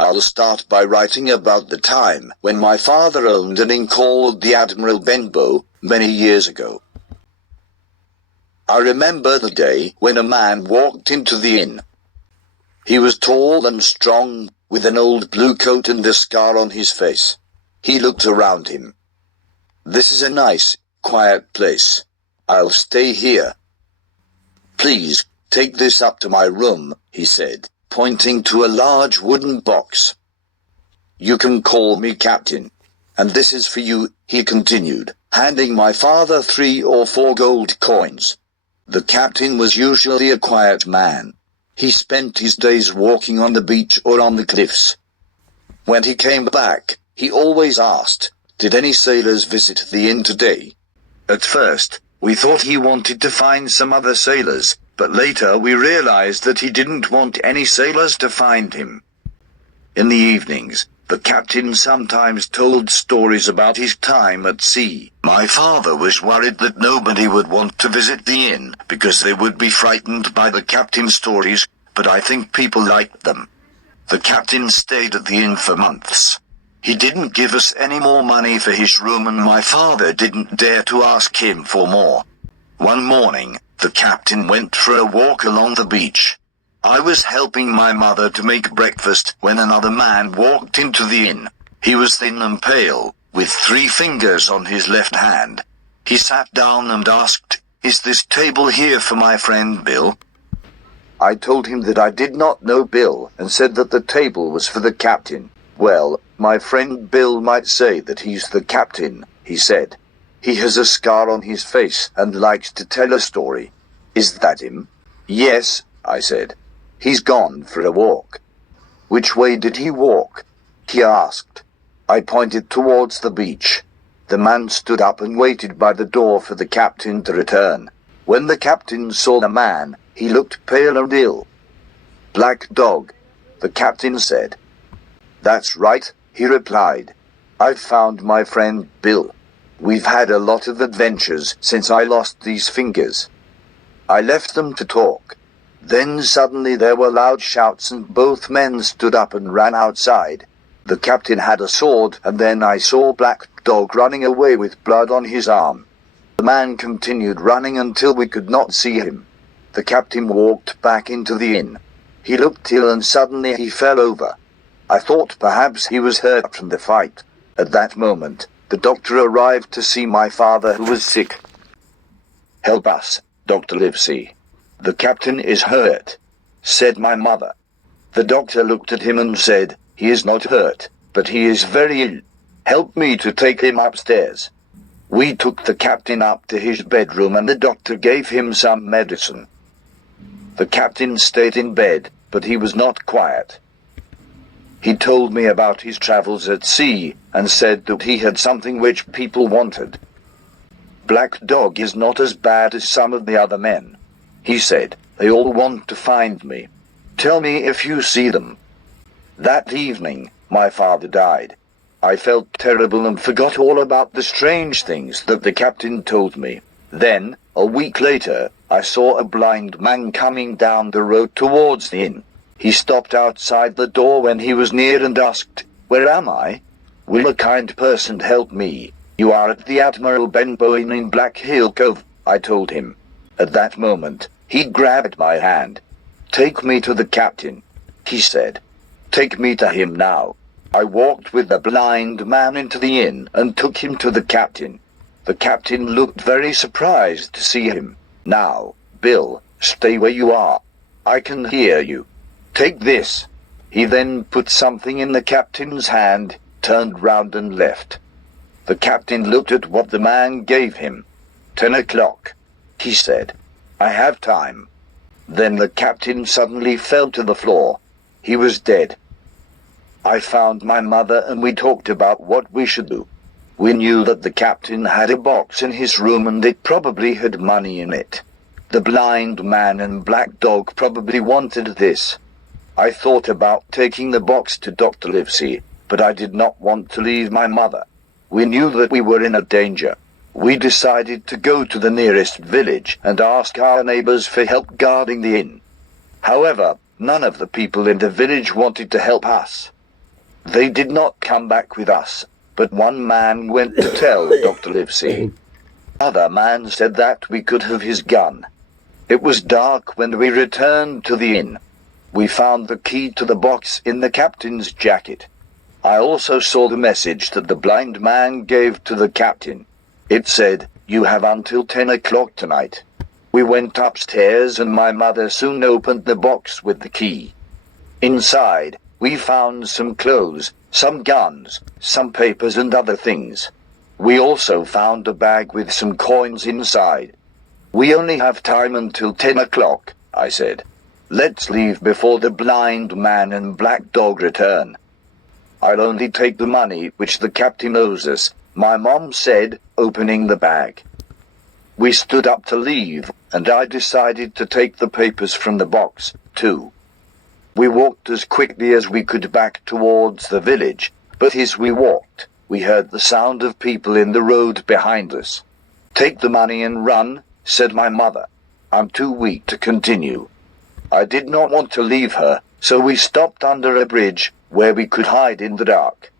I'll start by writing about the time when my father owned an inn called the Admiral Benbow, many years ago. I remember the day when a man walked into the inn. He was tall and strong, with an old blue coat and a scar on his face. He looked around him. "This is a nice, quiet place. I'll stay here." "Please, take this up to my room," he said, pointing to a large wooden box. "You can call me Captain. And this is for you," he continued, handing my father 3 or 4 gold coins. The captain was usually a quiet man. He spent his days walking on the beach or on the cliffs. When he came back, he always asked, "Did any sailors visit the inn today?" At first, we thought he wanted to find some other sailors, but later we realized that he didn't want any sailors to find him. In the evenings, the captain sometimes told stories about his time at sea. My father was worried that nobody would want to visit the inn because they would be frightened by the captain's stories, but I think people liked them. The captain stayed at the inn for months. He didn't give us any more money for his room, and my father didn't dare to ask him for more. One morning, the captain went for a walk along the beach. I was helping my mother to make breakfast when another man walked into the inn. He was thin and pale, with 3 fingers on his left hand. He sat down and asked, "Is this table here for my friend Bill?" I told him that I did not know Bill and said that the table was for the captain. "Well, my friend Bill might say that he's the captain," he said. "He has a scar on his face and likes to tell a story." "Is that him?" "Yes," I said. "He's gone for a walk." "Which way did he walk?" he asked. I pointed towards the beach. The man stood up and waited by the door for the captain to return. When the captain saw the man, he looked pale and ill. "Black dog," the captain said. "That's right," he replied. "I've found my friend Bill. We've had a lot of adventures since I lost these fingers." I left them to talk. Then suddenly there were loud shouts and both men stood up and ran outside. The captain had a sword, and then I saw Black Dog running away with blood on his arm. The man continued running until we could not see him. The captain walked back into the inn. He looked ill and suddenly he fell over. I thought perhaps he was hurt from the fight. At that moment, the doctor arrived to see my father, who was sick. "Help us, Dr. Livesey. The captain is hurt," said my mother. The doctor looked at him and said, "He is not hurt, but he is very ill. Help me to take him upstairs." We took the captain up to his bedroom and the doctor gave him some medicine. The captain stayed in bed, but he was not quiet. He told me about his travels at sea and said that he had something which people wanted. "Black Dog is not as bad as some of the other men," he said. "They all want to find me. Tell me if you see them." That evening, my father died. I felt terrible and forgot all about the strange things that the captain told me. Then, a week later, I saw a blind man coming down the road towards the inn. He stopped outside the door when he was near and asked, "Where am I?" "Will a kind person help me?" "You are at the Admiral Benbow Inn in Black Hill Cove," I told him. At that moment, he grabbed my hand. "Take me to the captain," he said. "Take me to him now." I walked with the blind man into the inn and took him to the captain. The captain looked very surprised to see him. "Now, Bill, stay where you are. I can hear you. Take this." He then put something in the captain's hand, turned round and left. The captain looked at what the man gave him. 10 o'clock, he said. "I have time." Then the captain suddenly fell to the floor. He was dead. I found my mother and we talked about what we should do. We knew that the captain had a box in his room and it probably had money in it. The blind man and Black Dog probably wanted this. I thought about taking the box to Dr. Livesey, but I did not want to leave my mother. We knew that we were in a danger. We decided to go to the nearest village and ask our neighbors for help guarding the inn. However, none of the people in the village wanted to help us. They did not come back with us, but one man went to tell Dr. Livesey. Other man said that we could have his gun. It was dark when we returned to the inn. We found the key to the box in the captain's jacket. I also saw the message that the blind man gave to the captain. It said, "You have until 10 o'clock tonight." We went upstairs and my mother soon opened the box with the key. Inside, we found some clothes, some guns, some papers and other things. We also found a bag with some coins inside. "We only have time until 10 o'clock, I said. "Let's leave before the blind man and black dog return." "I'll only take the money which the captain owes us," my mom said, opening the bag. We stood up to leave, and I decided to take the papers from the box, too. We walked as quickly as we could back towards the village, but as we walked, we heard the sound of people in the road behind us. "Take the money and run," said my mother. I'm too weak to continue. I did not want to leave her, so we stopped under a bridge where we could hide in the dark.